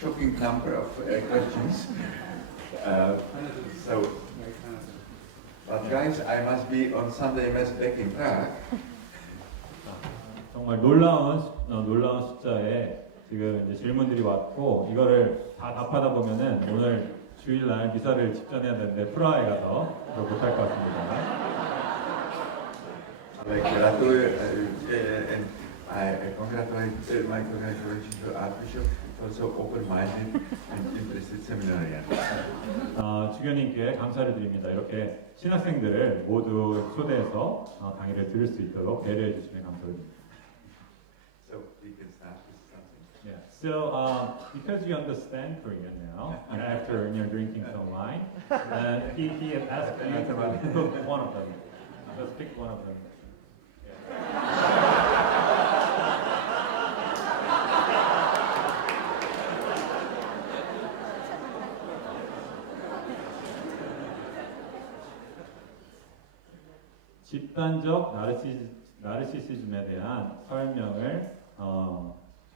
Shocking number of questions. So, but guys, I must be on Sunday Mass back in Prague. 정말 놀라운 숫자에 지금 이제 질문들이 왔고 이거를 다 답하다 보면은 오늘 주일날 미사를 집전해야 되는데 프라하에 가서 그걸 못할 것 같습니다. Gratuluję, and I congratulate my congratulations to Archbishop, also open-minded and interested seminarian. 주교님께 감사를 드립니다. 이렇게 신학생들을 모두 초대해서 강의를 들을 수 있도록 배려해 주시면 감사드립니다. So we can start with something. Yeah. So because you understand Korean now, and after drinking some wine, he had asked you to pick one of them. Just pick one of them. 집단적 나르시시즘에 대한 설명을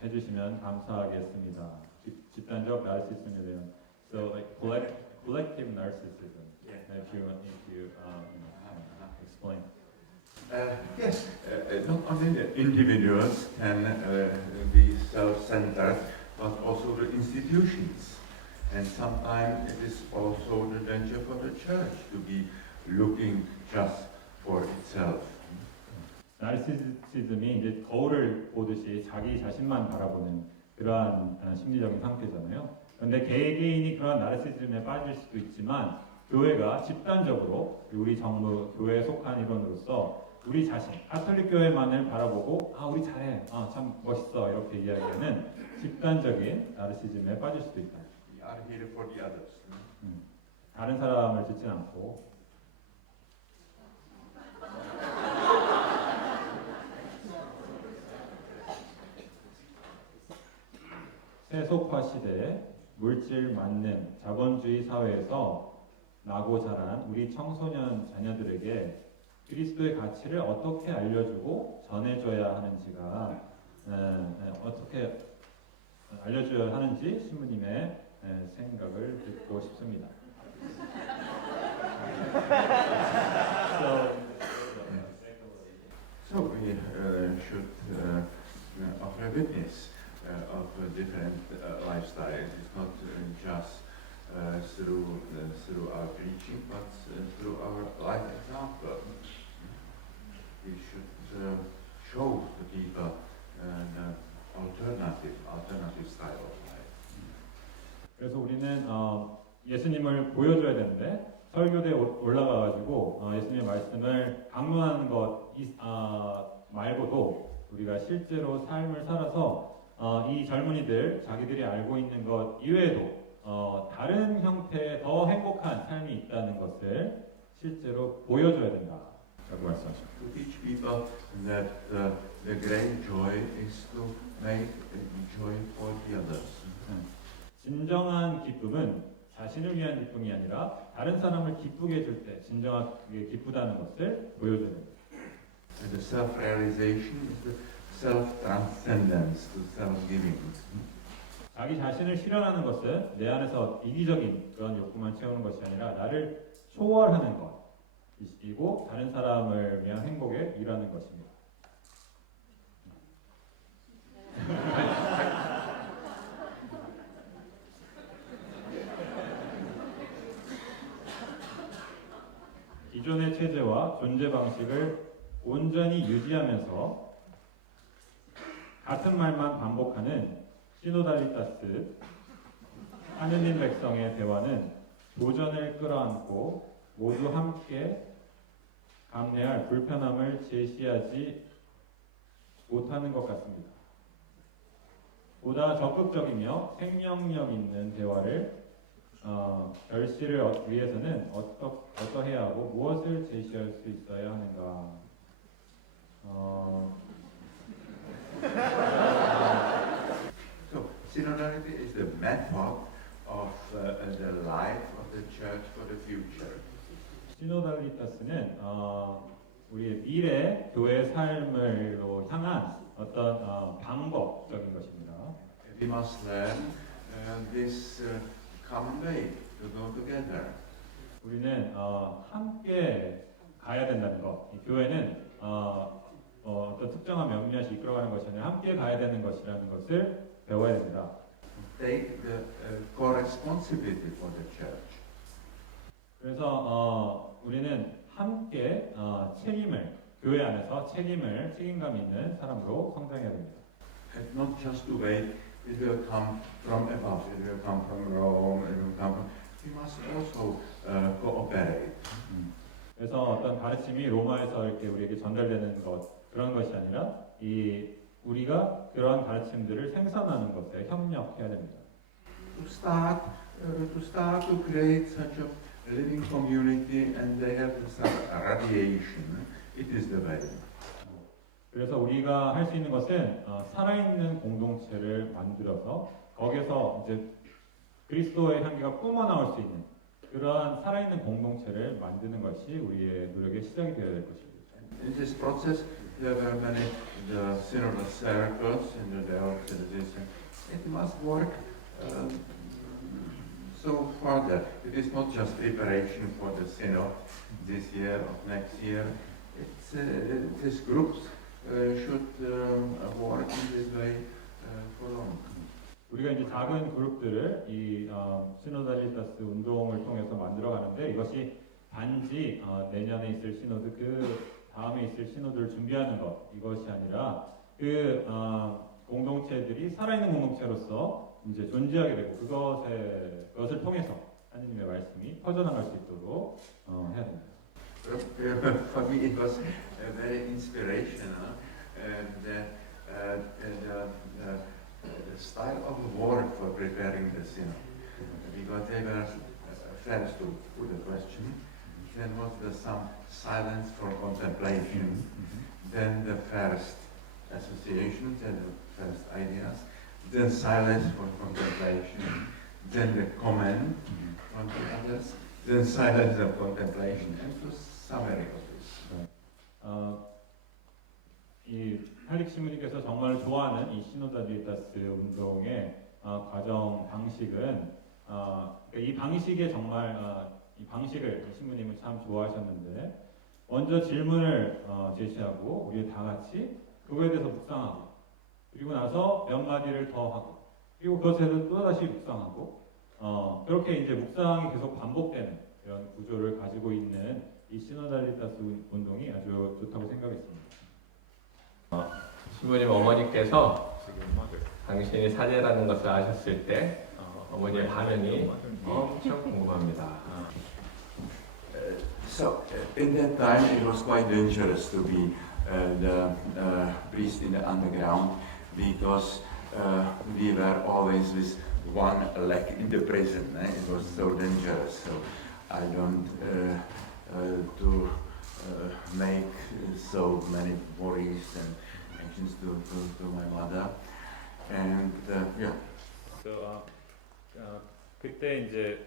해주시면 감사하겠습니다. 집단적 나르시시즘에 대한 so like collective narcissism. If you explain. Yes, not only the individuals can be self-centered, but also the institutions. And sometimes it is also the danger for the church to be looking just for itself. 나르시시즘이 이제 거울을 보듯이 자기 자신만 바라보는 그러한 심리적인 상태잖아요. 그런데 개개인이 그런 나르시시즘에 빠질 수도 있지만 교회가 집단적으로 우리 정부 교회에 속한 일원으로서 우리 자신 가톨릭 교회만을 바라보고 우리 잘해, 참 멋있어 이렇게 이야기하는 집단적인 나르시즘에 빠질 수도 있다. We are here for the others. 다른 사람을 듣진 않고 세속화 시대에 물질 만능 자본주의 사회에서 나고 자란 우리 청소년 자녀들에게 그리스도의 가치를 어떻게 알려주고 전해줘야 하는지가 어떻게 알려줘야 하는지 신부님의 생각을 듣고 싶습니다. So we should offer a witness of different lifestyles. It's not just through our preaching, but through our life example. We should show the people an alternative style of life. 그래서 우리는 예수님을 보여줘야 되는데 설교대에 올라가가지고 예수님의 말씀을 강론하는 것 말고도 우리가 실제로 삶을 살아서 이 젊은이들 자기들이 알고 있는 것 이외에도 다른 형태의 더 행복한 삶이 있다는 것을 실제로 보여줘야 된다라고 말씀하십니다. To teach people that the great joy is to make joy for the others. 진정한 기쁨은 자신을 위한 기쁨이 아니라 다른 사람을 기쁘게 해줄 때 진정하게 기쁘다는 것을 보여줘야 됩니다. And the self-realization is the self-transcendence, the self-giving. 자기 자신을 실현하는 것은 내 안에서 이기적인 그런 욕구만 채우는 것이 아니라 나를 초월하는 것이고 다른 사람을 위한 행복에 일하는 것입니다. 기존의 체제와 존재 방식을 온전히 유지하면서 같은 말만 반복하는 시노달리타스 하느님 백성의 대화는 도전을 끌어안고 모두 함께 감내할 불편함을 제시하지 못하는 것 같습니다. 보다 적극적이며 생명력 있는 대화를 결실을 위해서는 어떠해야 하고 무엇을 제시할 수 있어야 하는가? So synodality is the method of the life of the church for the future. 시노달리타스는 우리의 미래 교회 삶을로 향한 어떤 방법적인 것입니다. We must learn this common way to go together. 우리는 함께 가야 된다는 것. 이 교회는 어떤 특정한 몇몇이 이끌어가는 것이 아니라 함께 가야 되는 것이라는 것을 배워야 됩니다. Take the co-responsibility for the church. 그래서 우리는 함께 교회 안에서 책임감 있는 사람으로 성장해야 됩니다. And not just to wait, it will come from above, it will come from Rome, it will come from... We must also cooperate. 그래서 어떤 가르침이 로마에서 이렇게 우리에게 전달되는 그런 것이 아니라 우리가 그러한 가르침들을 생산하는 것에 협력해야 됩니다. To start to create such a living community, and they have to start radiation. It is the way. 그래서 우리가 할 수 있는 것은 살아있는 공동체를 만들어서 거기서 이제 그리스도의 향기가 뿜어나올 수 있는 그러한 살아있는 공동체를 만드는 것이 우리의 노력의 시작이 되어야 될 것입니다. In this process, there were many the synodal circles in the diocese. It must work so further. It is not just preparation for the synod this year or next year. These groups should work in this way for long. 우리가 이제 작은 그룹들을 이 시노달리타스 운동을 통해서 만들어가는데 이것이 단지 내년에 있을 시노드 그 다음에 있을 시노드를 준비하는 것 이것이 아니라 그 공동체들이 살아있는 공동체로서 이제 존재하게 되고 그것을 통해서 하나님의 말씀이 퍼져나갈 수 있도록 해야 됩니다. For me, it was very inspirational, and the style of the work for preparing the synod, because they were first to put a question, then was some silence for contemplation, then the first association, then the first ideas, then silence for contemplation, then the comment from the others, then silence of contemplation, and the summary of this. 이 할릭 신부님께서 정말 좋아하는 이 시노달리타스 운동의 과정 방식은 이 방식에 정말 이 방식을 신부님은 참 좋아하셨는데 먼저 질문을 제시하고 우리 다 같이 그거에 대해서 묵상하고 그리고 나서 몇 마디를 더 하고 그리고 그것에 대해서 또 다시 묵상하고 그렇게 이제 묵상이 계속 반복되는 이런 구조를 가지고 있는 이 시노달리타스 운동이 아주 좋다고 생각했습니다. 신부님 어머니께서 당신이 사제라는 것을 아셨을 때 어머니의 반응이 엄청 궁금합니다. So in that time it was quite dangerous to be the priest in the underground because we were always with one leg in the prison. It was so dangerous. So I don't to make so many worries and actions to my mother. And yeah. So, 그때 이제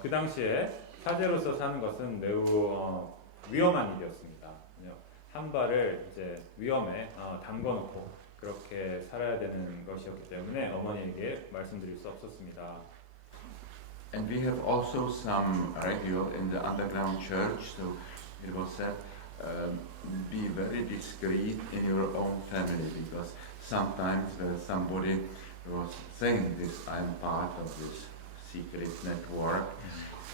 그 당시에 사제로서 사는 것은 매우 위험한 일이었습니다. 한 발을 이제 위험에 담궈놓고 그렇게 살아야 되는 것이었기 때문에 어머니에게 말씀드릴 수 없었습니다. And we have also some radio in the underground church, so it was said, be very discreet in your own family, because sometimes somebody was saying this, I'm part of this secret network.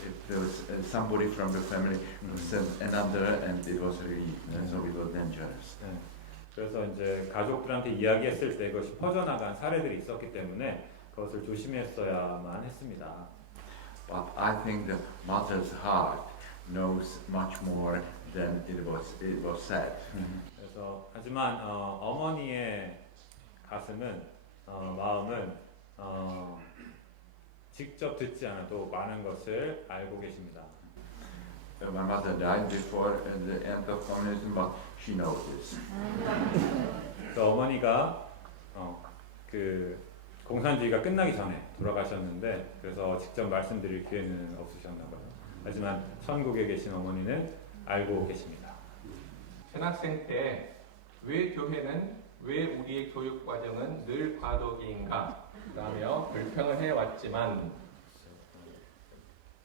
If there was somebody from the family who said another, and it was really, so it was dangerous. 그래서 이제 가족들한테 이야기했을 때 그것이 퍼져나간 사례들이 있었기 때문에 그것을 조심했어야만 했습니다. But I think the mother's heart knows much more than it was said. 그래서 하지만 어머니의 가슴은 마음은 직접 듣지 않아도 많은 것을 알고 계십니다. My mother died before the end of communism, but she knows this. 그래서 어머니가 그 공산주의가 끝나기 전에 돌아가셨는데 그래서 직접 말씀드릴 기회는 없으셨나 봐요. 하지만 천국에 계신 어머니는 알고 계십니다. 중학생 때 왜 교회는 왜 우리의 교육 과정은 늘 과도기인가 라며 불평을 해왔지만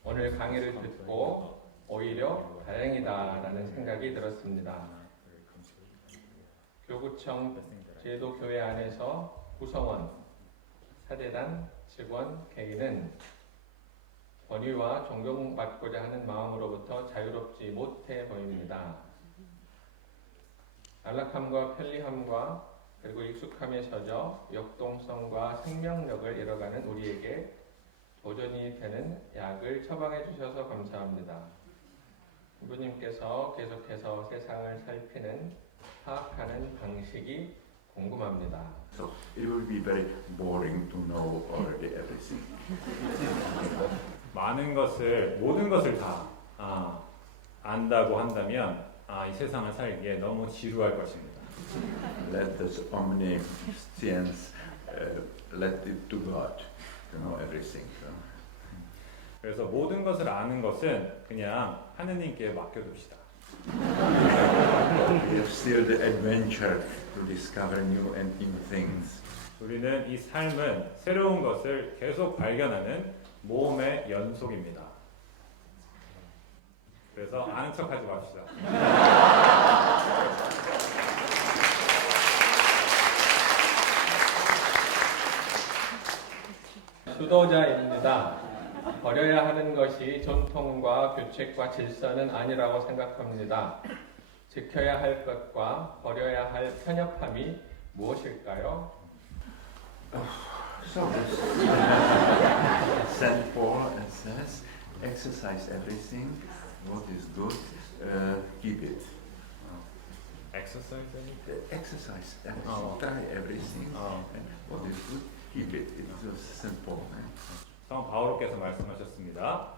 오늘 강의를 듣고 오히려 다행이다라는 생각이 들었습니다. 교구청 제도교회 안에서 구성원, 사제단, 직원, 개인은 권위와 존경받고자 하는 마음으로부터 자유롭지 못해 보입니다. 안락함과 편리함과 그리고 익숙함에 젖어 역동성과 생명력을 잃어가는 우리에게 도전이 되는 약을 처방해 주셔서 감사합니다. 부모님께서 계속해서 세상을 살피는, 파악하는 방식이 궁금합니다. So it will be very boring to know already everything. 모든 것을 다 안다고 한다면 이 세상을 살기에 너무 지루할 것입니다. Let this omniscience, let it to God to know everything. 그래서 모든 것을 아는 것은 그냥 하느님께 맡겨둡시다. We have still the adventure to discover new and new things. 우리는 이 삶은 새로운 것을 계속 발견하는 모험의 연속입니다. 그래서 아는 척하지 맙시다. 수도자입니다. 버려야 하는 것이 전통과 규칙과 질서는 아니라고 생각합니다. 지켜야 할 것과 버려야 할 편협함이 무엇일까요? So Saint Paul says, exercise everything. What is good, keep it. Exercise? Exercise everything, try everything, and what is good, keep it. It's so simple. 성 바오로께서 말씀하셨습니다.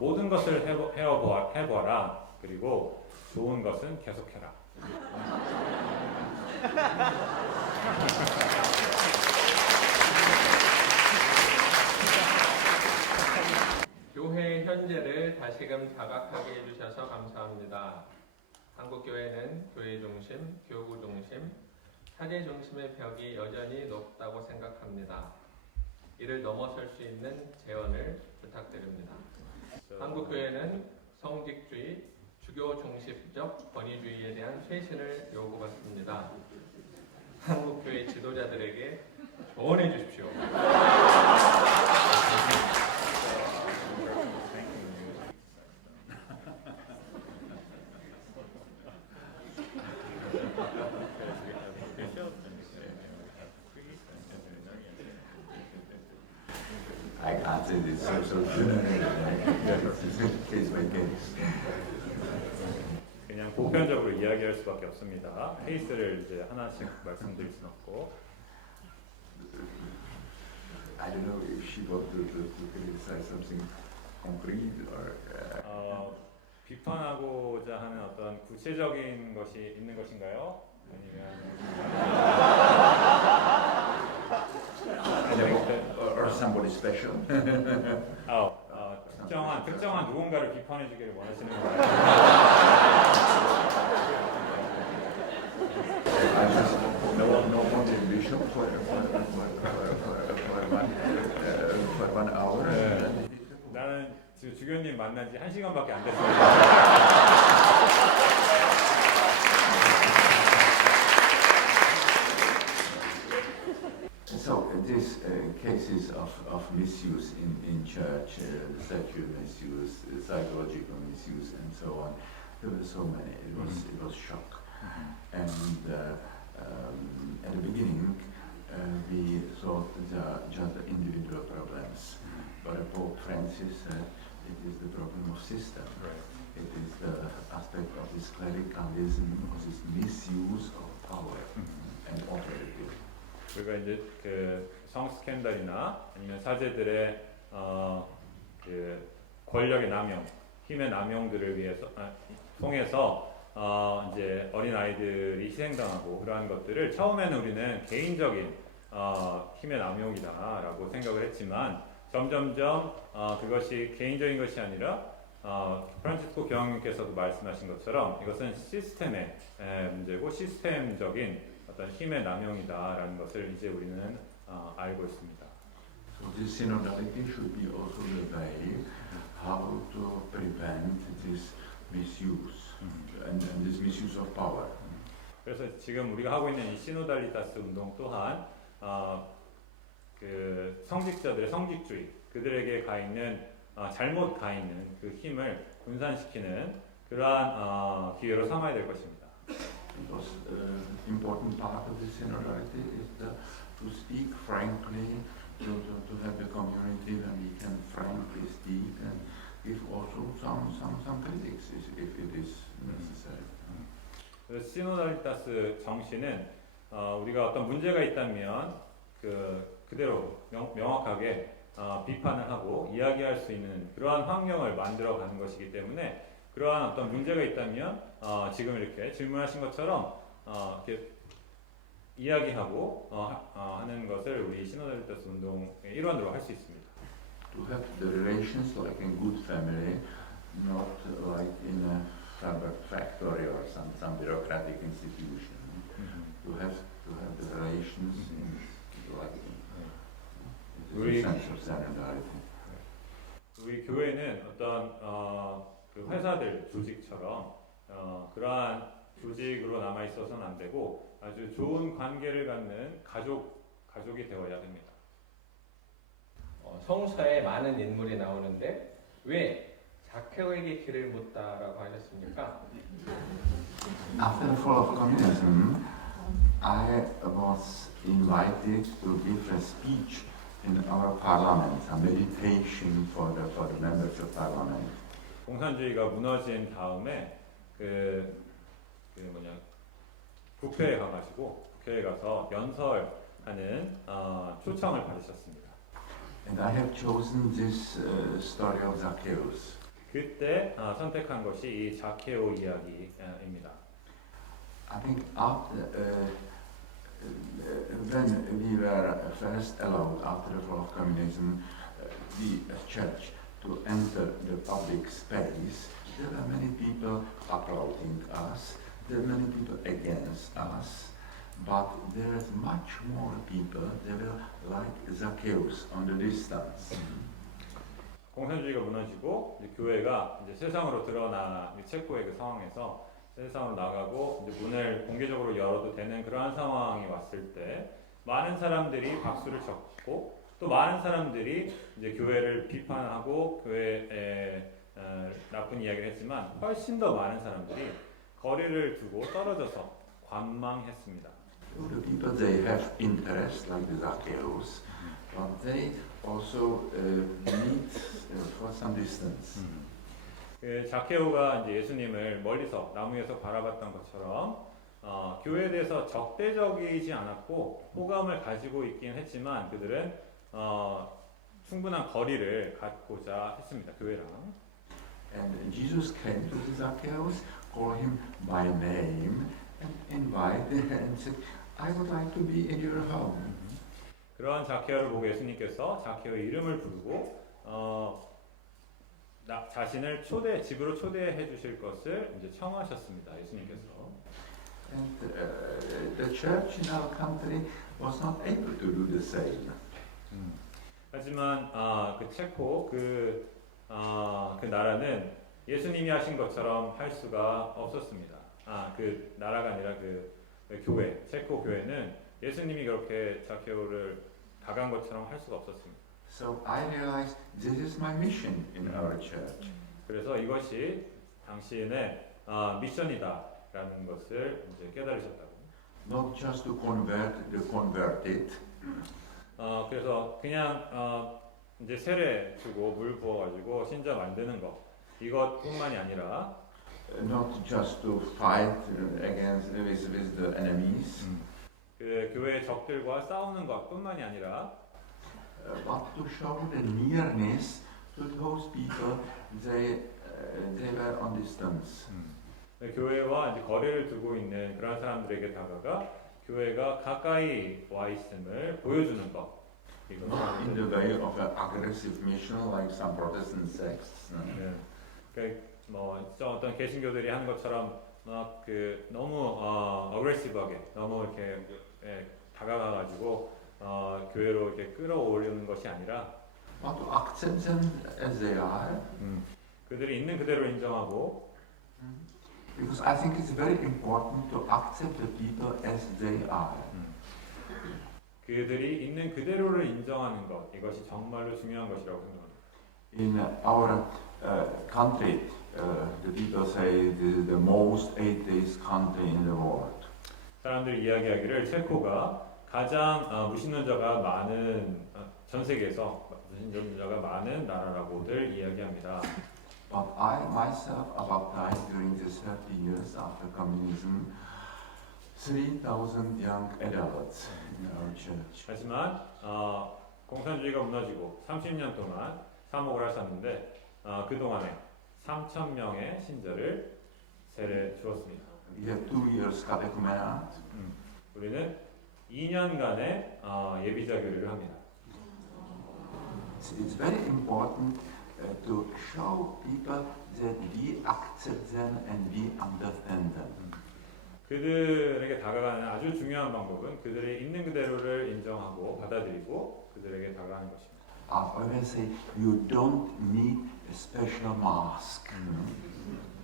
모든 것을 해보아라. 그리고 좋은 것은 계속해라. 교회의 현재를 다시금 자각하게 해주셔서 감사합니다. 한국교회는 교회 중심, 교구 중심, 사제 중심의 벽이 여전히 높다고 생각합니다. 이를 넘어설 수 있는 제언을 부탁드립니다. 한국교회는 성직주의, 주교 중심적 권위주의에 대한 쇄신을 요구받습니다. 한국교회 지도자들에게 조언해 주십시오. I can't say this so case by case. 그냥 보편적으로 이야기할 수밖에 없습니다. 케이스를 이제 하나씩 말씀드릴 수는 없고. I don't know if she got to criticize something concrete or. 비판하고자 하는 어떤 구체적인 것이 있는 것인가요? 아니면 or somebody special. 특정한 누군가를 비판해 주기를 원하시는 건가요? I just no contribution for 1 hour. 나는 지금 주교님 만난 지 1시간밖에 안 됐습니다. So these cases of misuse in church, sexual misuse, psychological misuse, and so on, there were so many. It was shock. And at the beginning, we thought they are just the individual problems. But Pope Francis said it is the problem of system. It is the aspect of this clericalism, of this misuse of power and authority. 우리가 이제 그 성스캔들이나 아니면 사제들의 그 권력의 남용, 힘의 남용들을 통해서 이제 어린 아이들이 희생당하고 그러한 것들을 처음에는 우리는 개인적인 힘의 남용이다라고 생각을 했지만 점점점 그것이 개인적인 것이 아니라 프란치스코 교황님께서도 말씀하신 것처럼 이것은 시스템의 문제고 시스템적인 어떤 힘의 남용이다라는 것을 이제 우리는 알고 있습니다. So this synodality should be also the way how to prevent this misuse and this misuse of power. 그래서 지금 우리가 하고 있는 이 시노달리타스 운동 또한 그 성직자들의 성직주의, 그들에게 가 있는 잘못 가 있는 그 힘을 분산시키는 그러한 기회로 삼아야 될 것입니다. Because important part of the synodality is to speak frankly, to have the community when we can frankly speak and give also some critics if it is necessary. 그래서 시노달리타스 정신은 우리가 어떤 문제가 있다면 그대로 명확하게 비판을 하고 이야기할 수 있는 그러한 환경을 만들어가는 것이기 때문에 그러한 어떤 문제가 있다면 지금 이렇게 질문하신 것처럼 이렇게 이야기하고 하는 것을 우리 시노달리타스 운동의 일환으로 할 수 있습니다. To have the relations like in good family, not like in a factory or some bureaucratic institution. To have the relations like in the sense of synodality. 우리 교회는 어떤 그 회사들 조직처럼 그러한 조직으로 남아 있어서는 안 되고 아주 좋은 관계를 갖는 가족이 되어야 됩니다. 성서에 많은 인물이 나오는데 왜 자케오에게 길을 묻다라고 하셨습니까? After the fall of communism, I was invited to give a speech in our parliament, a meditation for the members of parliament. 공산주의가 무너진 다음에 국회에 가서 연설하는 초청을 받으셨습니다. And I have chosen this story of Zacchaeus. 그때 선택한 것이 이 자케오 이야기입니다. I think after, when we were first allowed after the fall of communism, the church to enter the public space, there were many people applauding us, there were many people against us, but there is much more people, they were like Zacchaeus on the distance. 공산주의가 무너지고 이제 교회가 이제 세상으로 드러나 체코의 그 상황에서 세상으로 나가고 이제 문을 공개적으로 열어도 되는 그러한 상황이 왔을 때 많은 사람들이 박수를 쳤고 또 많은 사람들이 이제 교회를 비판하고 교회에 나쁜 이야기를 했지만 훨씬 더 많은 사람들이 거리를 두고 떨어져서 관망했습니다. The people they have interest like the Zacchaeus, but they also meet for some distance. 그 자케오가 이제 예수님을 멀리서 나무에서 바라봤던 것처럼 교회에 대해서 적대적이지 않았고 호감을 가지고 있긴 했지만 그들은 충분한 거리를 갖고자 했습니다. 교회랑. And Jesus came to the Zacchaeus, called him by name, and invited and said, "I would like to be in your home." 그러한 자케오를 보고 예수님께서 자케오의 이름을 부르고 자신을 집으로 초대해 주실 것을 이제 청하셨습니다. 예수님께서. And the church in our country was not able to do the same. 하지만 그 체코 그 나라는 예수님이 하신 것처럼 할 수가 없었습니다. 그 나라가 아니라 그 교회, 체코 교회는 예수님이 그렇게 자케오를 다가간 것처럼 할 수가 없었습니다. So I realized this is my mission in our church. 그래서 이것이 당신의 미션이다라는 것을 이제 깨달으셨다고. Not just to convert the converted, 그래서 그냥 이제 세례 주고 물 부어가지고 신자 만드는 것 이것뿐만이 아니라 not just to fight against with the enemies, 그 교회의 적들과 싸우는 것뿐만이 아니라 but to show the nearness to those people they were on distance. 교회와 이제 거리를 두고 있는 그런 사람들에게 다가가 교회가 가까이 와 있음을 보여주는 것. Not in the way of an aggressive mission like some Protestant sects. 네. 뭐 어떤 개신교들이 하는 것처럼 막 너무 어그레시브하게 너무 이렇게 다가가가지고 교회로 이렇게 끌어올리는 것이 아니라 But to accept them as they are, 그들이 있는 그대로 인정하고 because I think it's very important to accept the people as they are. 그들이 있는 그대로를 인정하는 것 이것이 정말로 중요한 것이라고 생각합니다. In our country, the people say this is the most atheist country in the world. 사람들이 이야기하기를 체코가 가장 무신론자가 많은 전 세계에서 무신론자가 많은 나라라고들 이야기합니다. But I myself baptized during the 30 years after communism 3,000 young adults in our church. 하지만 공산주의가 무너지고 30년 동안 사목을 하셨는데 그 동안에 3,000명의 신자를 세례 주었습니다. We had 2 years catechumenate. 우리는 2년간의 예비자 교류를 합니다. It's very important to show people that we accept them and we understand them. 그들에게 다가가는 아주 중요한 방법은 그들이 있는 그대로를 인정하고 받아들이고 그들에게 다가가는 것입니다. I always say you don't need a special mask.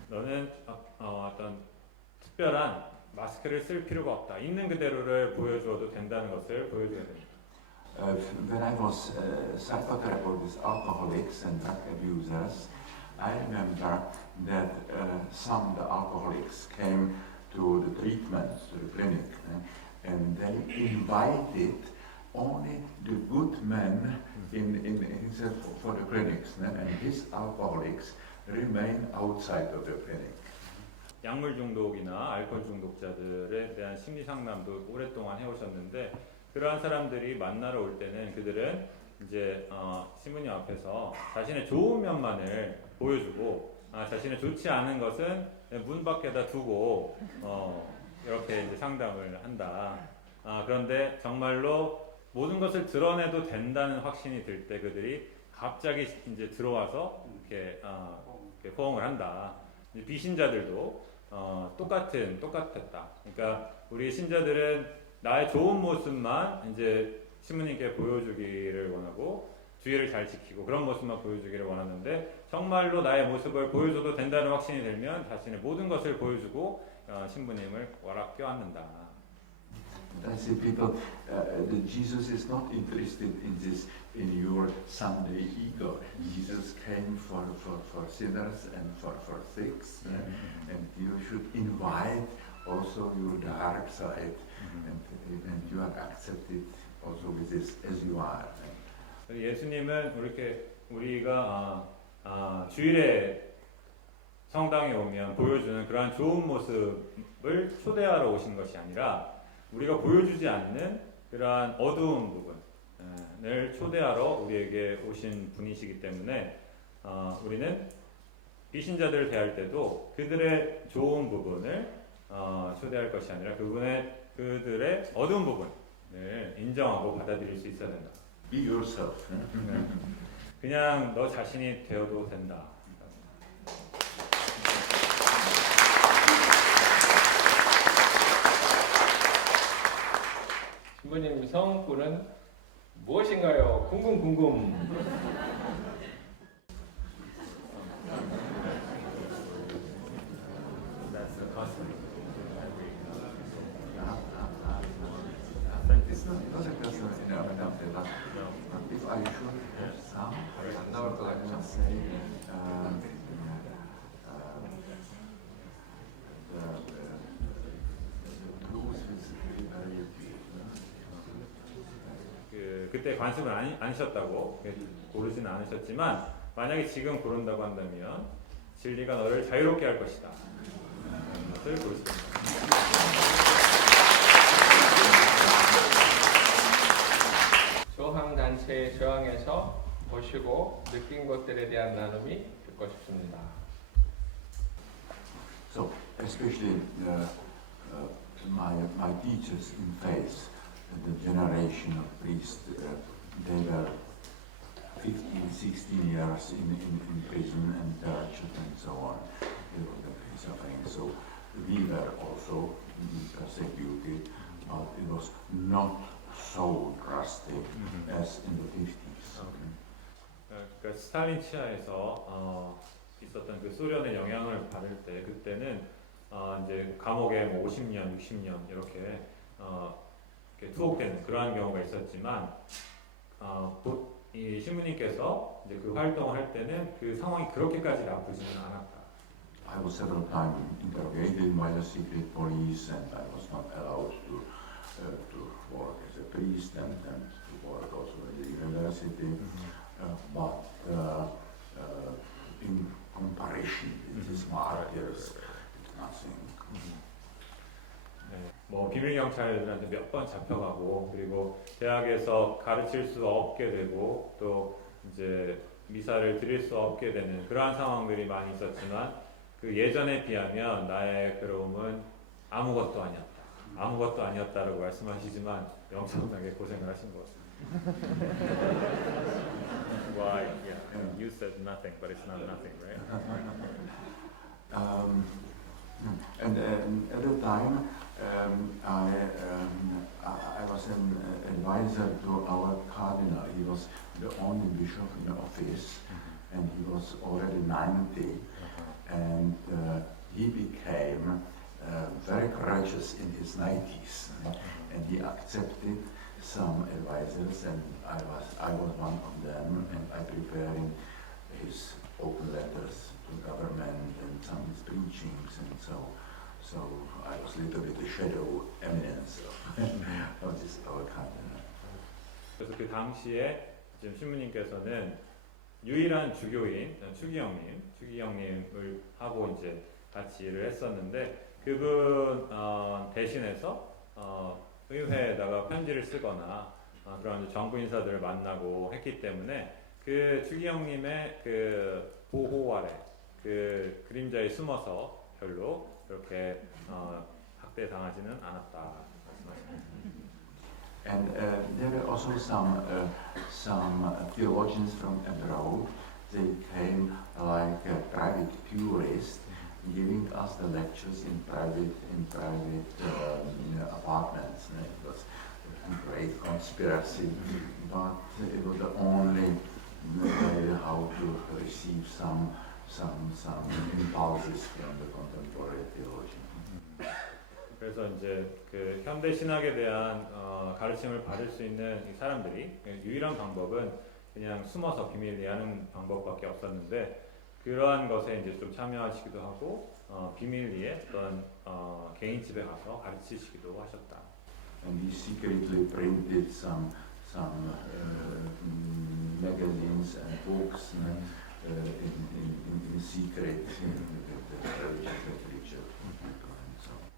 너는 어떤 특별한 마스크를 쓸 필요가 없다. 있는 그대로를 보여주어도 된다는 것을 보여줘야 됩니다. When I was psychotherapist with alcoholics and drug abusers, I remember that some of the alcoholics came to the treatment, to the clinic, and they invited only the good men for the clinics, and these alcoholics remain outside of the clinic. 약물 중독이나 알코올 중독자들에 대한 심리 상담도 오랫동안 해오셨는데 그러한 사람들이 만나러 올 때는 그들은 이제 신부님 앞에서 자신의 좋은 면만을 보여주고 자신의 좋지 않은 것은 문 밖에다 두고 이렇게 이제 상담을 한다. 그런데 정말로 모든 것을 드러내도 된다는 확신이 들 때 그들이 갑자기 이제 들어와서 이렇게 호응을 한다. 비신자들도 똑같았다. 그러니까 우리 신자들은 나의 좋은 모습만 이제 신부님께 보여주기를 원하고 주의를 잘 지키고 그런 모습만 보여주기를 원하는데 정말로 나의 모습을 보여줘도 된다는 확신이 들면 자신의 모든 것을 보여주고 신부님을 껴안는다. I say people, that Jesus is not interested in this, in your Sunday ego. Jesus came for sinners and for sick, and you should invite also your dark side, and you are accepted also with this as you are. 예수님은 우리가 주일에 성당에 오면 보여주는 그러한 좋은 모습을 초대하러 오신 것이 아니라 우리가 보여주지 않는 그러한 어두운 부분을 초대하러 우리에게 오신 분이시기 때문에 우리는 비신자들을 대할 때도 그들의 좋은 부분을 초대할 것이 아니라 그들의 어두운 부분을 인정하고 받아들일 수 있어야 된다. Be yourself. 그냥 너 자신이 되어도 된다. 신부님 성분은 무엇인가요? 궁금. That's the custom. It's not a question, if I should have some, 안 나올 것 I 같죠? would say, the blues with variety. 그때 관습을 않으셨다고 고르지는 않으셨지만 만약에 지금 고른다고 한다면 진리가 너를 자유롭게 할 것이다. 것을 볼 수 있습니다. 저항단체의 저항에서 보시고 느낀 것들에 대한 나눔이 듣고 싶습니다. So, especially my teachers in faith, the generation of priests, they were 15, 16 years in prison and tortured and so on. They were suffering. So we were also persecuted, but it was not so drastic as in the 50s. 그러니까 스탈린 치하에서 있었던 그 소련의 영향을 받을 때 그때는 이제 감옥에 뭐 50년, 60년 이렇게 투옥되는 그러한 경우가 있었지만 이 신부님께서 이제 그 활동을 할 때는 그 상황이 그렇게까지 나쁘지는 않았다. I was several times interrogated by the secret police, and I was not allowed to work as a priest and to work also at the university. But in comparison with these martyrs, it's nothing. 네, 뭐 비밀 경찰들한테 몇 번 잡혀가고 그리고 대학에서 가르칠 수 없게 되고 또 이제 미사를 드릴 수 없게 되는 그러한 상황들이 많이 있었지만 그 예전에 비하면 나의 괴로움은 아무것도 아니었다. 아무것도 아니었다라고 말씀하시지만 엄청나게 고생을 하신 것 같습니다. Why? Yeah. You said nothing, but it's not nothing, right? And at the time, I was an advisor to our cardinal. He was the only bishop in the office, and he was already 90, and he became very courageous in his 90s, and he accepted some advisors, and I was one of them, and I preparing his open letters to government and some his preachings, and so I was a little bit the shadow eminence of this our cardinal. 그래서 그 당시에 지금 신부님께서는 유일한 주교인 추기영님을 하고 이제 같이 일을 했었는데 그분 대신해서 의회에다가 편지를 쓰거나 그런 정부 인사들을 만나고 했기 때문에 그 추기영님의 그 보호 아래 그 그림자에 숨어서 별로 그렇게 학대 당하지는 않았다 말씀하십니다. And there were also some theologians from abroad. They came like private tourists, giving us the lectures in private apartments. It was a great conspiracy, but it was the only way how to receive some impulses from the contemporary theology. 그래서 이제 그 현대 신학에 대한 가르침을 받을 수 있는 이 사람들이 유일한 방법은 그냥 숨어서 비밀리에 하는 방법밖에 없었는데 그러한 것에 이제 좀 참여하시기도 하고 비밀리에 어떤 개인 집에 가서 가르치시기도 하셨다. And he secretly printed some magazines and books in secret in the religious literature.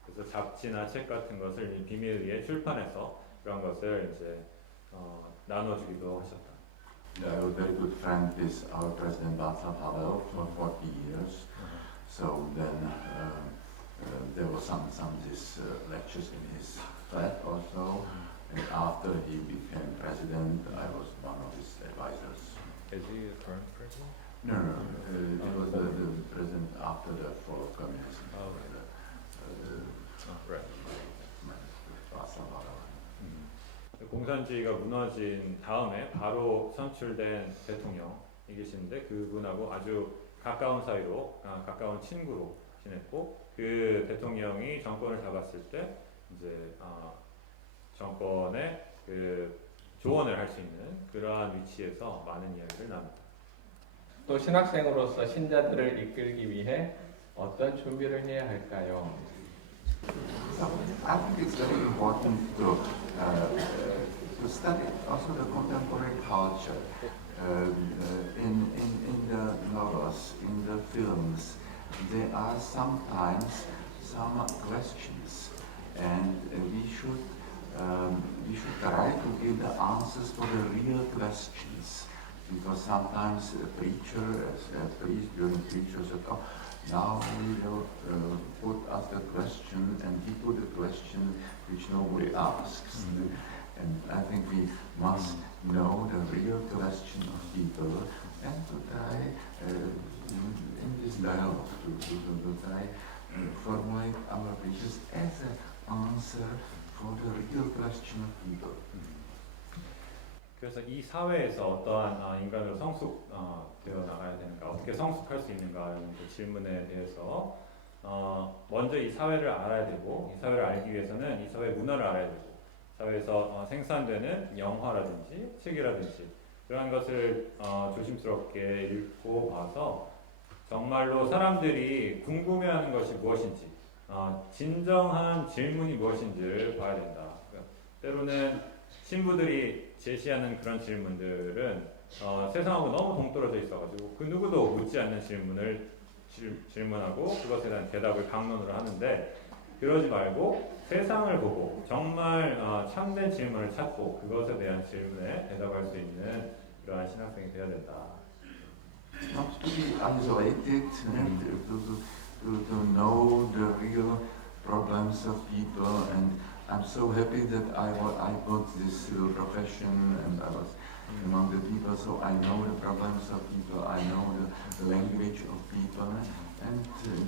그래서 잡지나 책 같은 것을 비밀리에 출판해서 그런 것을 이제 나눠주기도 하셨다. A very good friend is our President Václav Havel for 40 years. So then there was some these lectures in his flat also. And after he became president, I was one of his advisors. Is he the current president? No, it was the president after the fall of communism. Oh, right. Václav Havel. 공산주의가 무너진 다음에 바로 선출된 대통령이 계시는데 그분하고 아주 가까운 사이로 가까운 친구로 지냈고 그 대통령이 정권을 잡았을 때 이제 정권의 그 조언을 할 수 있는 그러한 위치에서 많은 이야기를 나눕니다. 또 신학생으로서 신자들을 이끌기 위해 어떤 준비를 해야 할까요? So I think it's very important to study also the contemporary culture in the novels, in the films. There are sometimes some questions, and we should try to give the answers for the real questions. Because sometimes a preacher, a priest during preacher said, "Oh, now we will put us the question," and he put a question which nobody asks. And I think we must know the real question of people and to try in this dialogue to try formulate our wishes as an answer for the real question of people. 그래서 이 사회에서 어떠한 인간으로 되어 나가야 되는가, 어떻게 성숙할 수 있는가라는 그 질문에 대해서 먼저 이 사회를 알아야 되고, 이 사회를 알기 위해서는 이 사회 문화를 알아야 되고, 사회에서 생산되는 영화라든지 책이라든지 그런 것을 조심스럽게 읽고 봐서 정말로 사람들이 궁금해하는 것이 무엇인지, 진정한 질문이 무엇인지를 봐야 된다. 그러니까 때로는 신부들이 제시하는 그런 질문들은 세상하고 너무 동떨어져 있어가지고 그 누구도 묻지 않는 질문을 질문하고 그것에 대한 대답을 강론으로 하는데, 그러지 말고 세상을 보고 정말 참된 질문을 찾고 그것에 대한 질문에 대답할 수 있는 그러한 신학생이 되어야 된다. Not to be isolated, to know the real problems of people, and I'm so happy that I got this profession and I was among the people, so I know the problems of people, I know the language of people, and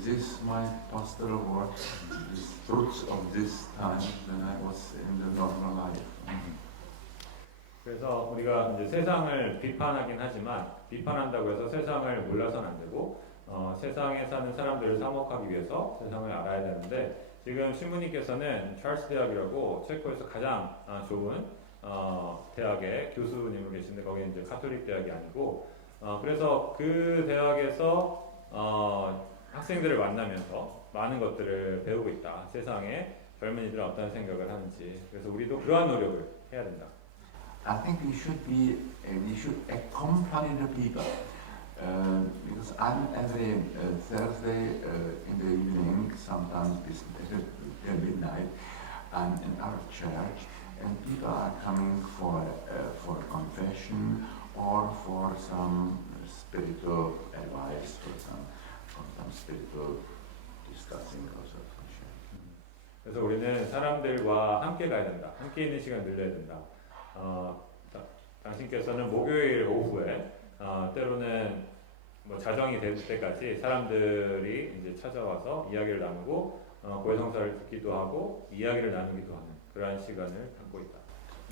this my pastoral work, the fruits of this time when I was in the normal life. 그래서 우리가 이제 세상을 비판하긴 하지만 비판한다고 해서 세상을 몰라서는 안 되고 세상에 사는 사람들을 사목하기 위해서 세상을 알아야 되는데, 지금 신부님께서는 찰스 대학이라고 체코에서 가장 좋은 대학의 교수님으로 계신데, 거기는 이제 카톨릭 대학이 아니고 그래서 그 대학에서 학생들을 만나면서 많은 것들을 배우고 있다. 세상에 젊은이들은 어떤 생각을 하는지. 그래서 우리도 그러한 노력을 해야 된다. I think we should accompany the people, because I'm every Thursday in the evening, sometimes at midnight, I'm in our church, and people are coming for confession or for some spiritual advice, for some spiritual discussing or something. 그래서 우리는 사람들과 함께 가야 된다. 함께 있는 시간을 늘려야 된다. 당신께서는 목요일 오후에 때로는 뭐 자정이 될 때까지 사람들이 이제 찾아와서 이야기를 나누고 고해성사를 듣기도 하고 이야기를 나누기도 하는 그러한 시간을 갖고 있다.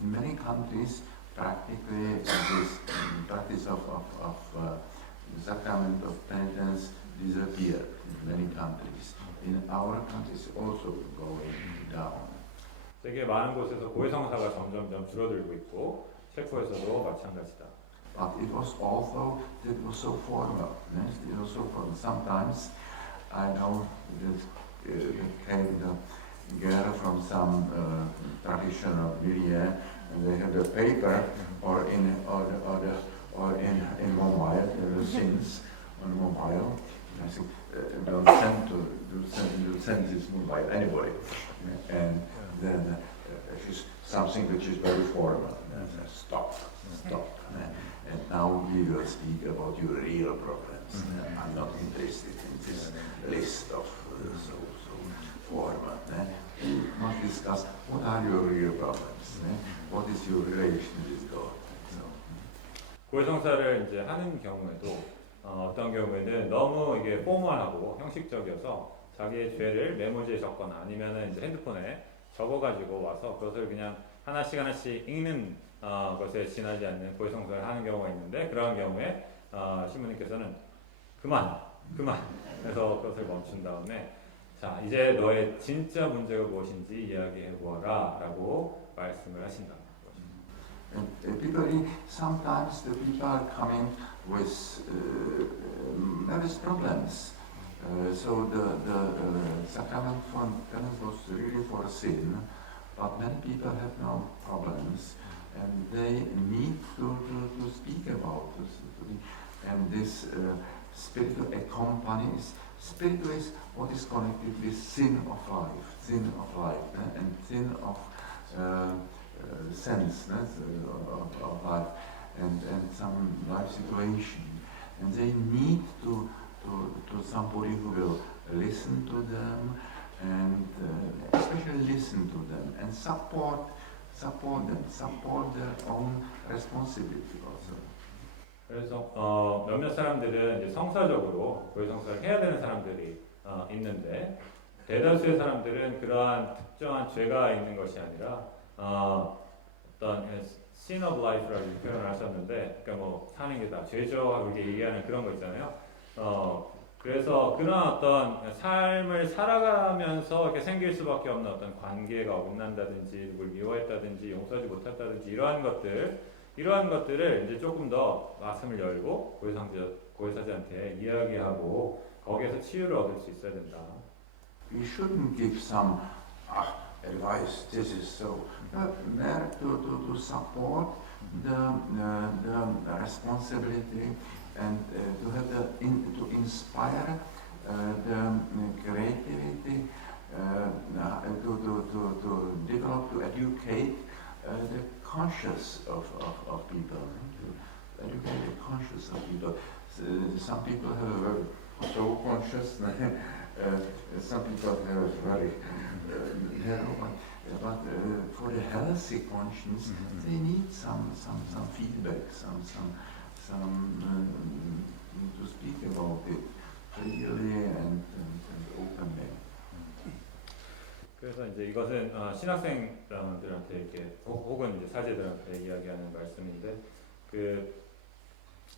In many countries, practically this practice of the sacrament of penitence disappeared in many countries. In our countries also going down. 세계 많은 곳에서 고해성사가 점점점 줄어들고 있고 체코에서도 마찬가지다. But it was so formal. It was so formal. Sometimes I know that came the girl from some traditional milieu, and they had a paper or in mobile, the sins on mobile. I think don't send this mobile anybody, and then something which is very formal. Stop. And now we will speak about your real problems. I'm not interested in this list of so formal. We must discuss what are your real problems. What is your relation with God. 고해성사를 이제 하는 경우에도 어떤 경우에는 너무 이게 포멀하고 형식적이어서 자기의 죄를 메모지에 적거나 아니면은 이제 핸드폰에 적어가지고 와서 그것을 그냥 하나씩 읽는 것에 지나지 않는 고해성사를 하는 경우가 있는데, 그러한 경우에 신부님께서는 그만 해서 그것을 멈춘 다음에 자 이제 너의 진짜 문제가 무엇인지 이야기해 보아라 라고 말씀을 하신다. And sometimes the people are coming with various problems. So the sacrament for penance was really for sin, but many people have no problems, and they need to speak about this. And this spiritual accompanies. Spiritual is what is connected with sin of life, and sin of sense of life, and some life situation. And they need to somebody who will listen to them, and especially listen to them and support support them, support their own responsibility also. 그래서 몇몇 사람들은 이제 성사적으로 교회 성사를 해야 되는 사람들이 있는데 대다수의 사람들은 그러한 특정한 죄가 있는 것이 아니라 어떤 sin of life라고 표현을 하셨는데, 그러니까 뭐 사는 게 다 죄죠 하고 이렇게 얘기하는 그런 거 있잖아요. 그래서 그런 어떤 삶을 살아가면서 이렇게 생길 수밖에 없는 어떤 관계가 어긋난다든지 누굴 미워했다든지 용서하지 못했다든지 이러한 것들을 이제 조금 더 가슴을 열고 고해사제한테 이야기하고 거기에서 치유를 얻을 수 있어야 된다. We shouldn't give some advice, this is so, but there to support the responsibility and to have to inspire the creativity, to develop, to educate the conscious of people, to educate the conscious of people. Some people have a very soul conscious, some people have a very narrow, but for the healthy conscience, they need some feedback, some to speak about it freely and openly. 그래서 이제 이것은 신학생들한테 이렇게 혹은 이제 사제들한테 이야기하는 말씀인데,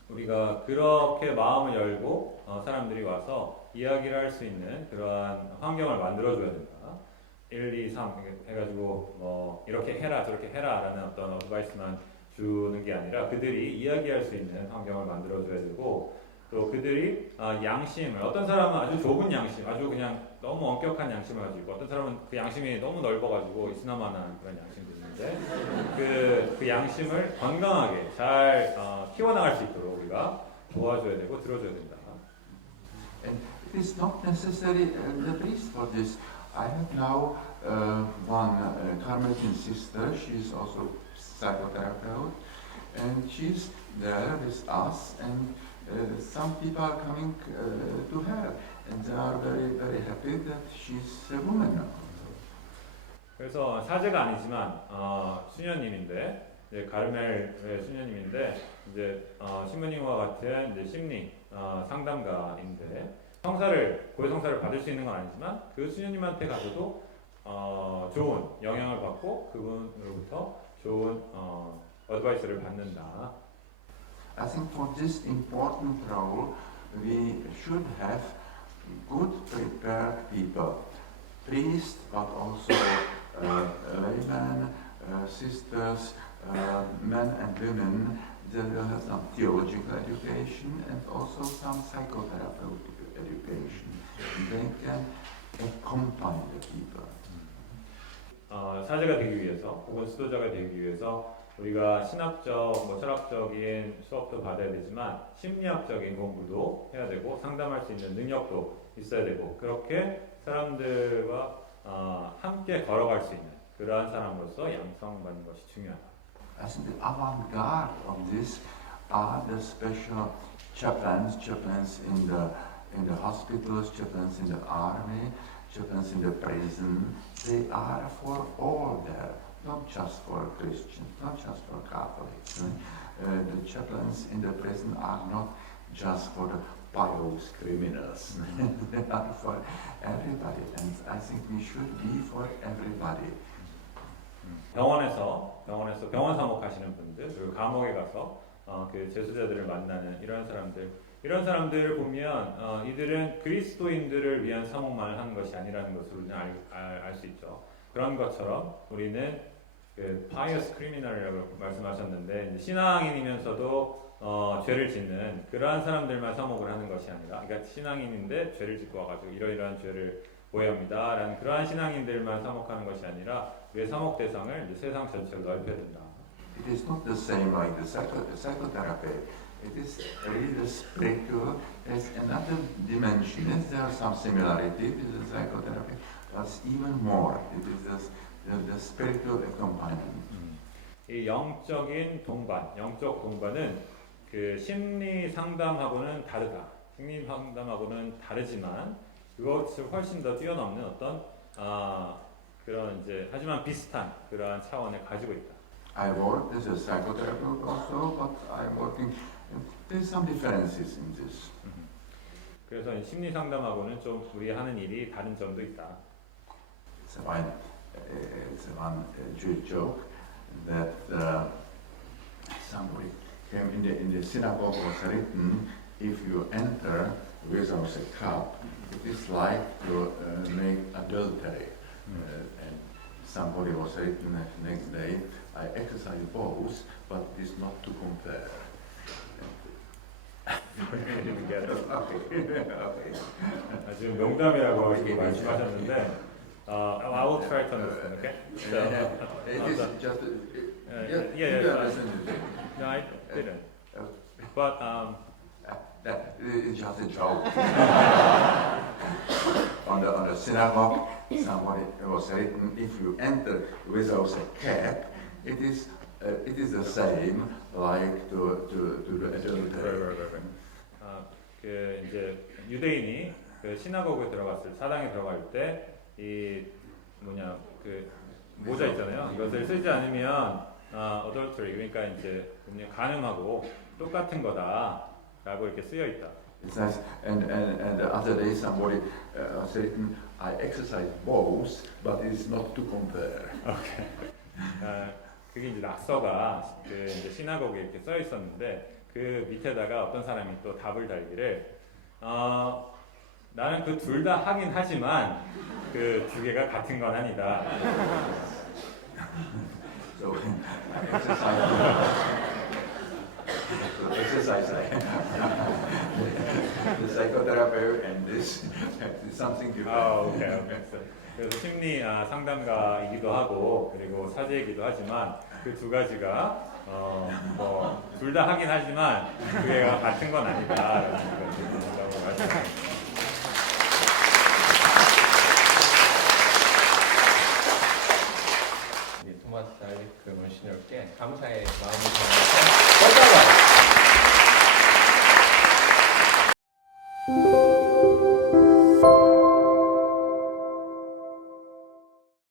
우리가 그렇게 마음을 열고 사람들이 와서 이야기를 할 수 있는 그러한 환경을 만들어줘야 된다. 1, 2, 3 해가지고 뭐 이렇게 해라 저렇게 해라라는 어떤 어드바이스만 주는 게 아니라 그들이 이야기할 수 있는 환경을 만들어줘야 되고, 또 그들이 양심을, 어떤 사람은 아주 좁은 양심, 아주 그냥 너무 엄격한 양심을 가지고 있고, 어떤 사람은 그 양심이 너무 넓어가지고 이스나만한 그런 양심도 있는데 그 양심을 건강하게 잘 키워나갈 수 있도록 우리가 도와줘야 되고 들어줘야 된다. And it is not necessary the priest for this. I have now one Carmelite sister. She is also psychotherapist, and she's there with us. And some people are coming to her, and they are very happy that she's a woman now. 그래서 사제가 아니지만 수녀님인데, 이제 가르멜의 수녀님인데, 이제 신부님과 같은 이제 심리 상담가인데, 고해 성사를 받을 수 있는 건 아니지만 그 수녀님한테 가서도 좋은 영향을 받고 그분으로부터 좋은 어드바이스를 받는다. I think for this important role, we should have good prepared people, priests, but also laymen, sisters, men and women. They will have some theological education and also some psychotherapeutic education. They can accompany the people. 사제가 되기 위해서 혹은 수도자가 되기 위해서 우리가 신학적, 철학적인 수업도 받아야 되지만 심리학적인 공부도 해야 되고 상담할 수 있는 능력도 있어야 되고, 그렇게 사람들과 함께 걸어갈 수 있는 그러한 사람으로서 양성받는 것이 중요하다. As the avant-garde of this are the special chaplains in the hospitals, chaplains in the army, chaplains in the prison. They are for all there, not just for Christians, not just for Catholics. The chaplains in the prison are not just for the pious criminals. They are for everybody, and I think we should be for everybody. 병원에서 병원 사목하시는 분들, 그리고 감옥에 가서 그 재수자들을 만나는 이런 사람들을 보면 이들은 그리스도인들을 위한 사목만을 하는 것이 아니라는 것을 우리는 알 수 있죠. 그런 것처럼 우리는 그 pious criminal이라고 말씀하셨는데, 신앙인이면서도 죄를 짓는 그러한 사람들만 사목을 하는 것이 아니라, 그러니까 신앙인인데 죄를 짓고 와가지고 이러이러한 죄를 보여합니다 라는 그러한 신앙인들만 사목하는 것이 아니라 우리의 사목 대상을 이제 세상 전체로 넓혀야 된다. It is not the same like the psychotherapy. It is really the spiritual. There's another dimension. Yes, there are some similarity with the psychotherapy, but even more. It is the spiritual accompaniment. 이 영적 동반은 그 심리 상담하고는 다르다. 심리 상담하고는 다르지만 그것을 훨씬 더 뛰어넘는 어떤 그런 이제 하지만 비슷한 그러한 차원을 가지고 있다. I work as a psychotherapist also, but I'm working. There's some differences in this. 그래서 이 심리 상담하고는 좀 우리 하는 일이 다른 점도 있다. It's one Jewish joke that somebody came in the synagogue was written, if you enter without a cup, it is like to make adultery. And somebody was written the next day, I exercise both, but it is not to compare. 지금 농담이라고 지금 말씀하셨는데, I will try to understand. Okay. So, It is just. No, I didn't. But That is just a joke. on the synagogue, somebody was written, if you enter without a cap, it is the same like to the adultery. 그 이제 유대인이 그 시나고그에 들어갔을 사당에 들어갈 때 이 뭐냐 그 모자 있잖아요. 이것을 쓰지 않으면 adultery 그러니까 이제 간음하고 똑같은 거다라고 이렇게 쓰여 있다. It's nice. And the other day somebody said, I exercise both, but it's not to compare. 오케이. 그게 이제 낙서가 그 이제 시나고그에 이렇게 써 있었는데 그 밑에다가 어떤 사람이 또 답을 달기를 나는 그 둘 다 하긴 하지만 그 두 개가 같은 건 아니다. So exercise. The psychotherapy and this is something different. 오케이. 그래서 심리 상담가이기도 하고 그리고 사제이기도 하지만 그 두 가지가 뭐 둘 다 하긴 하지만 두 개가 같은 건 아니다라는 것을 말씀하셨습니다. 토마스 알리크 monsignor께 감사의 마음을 전해서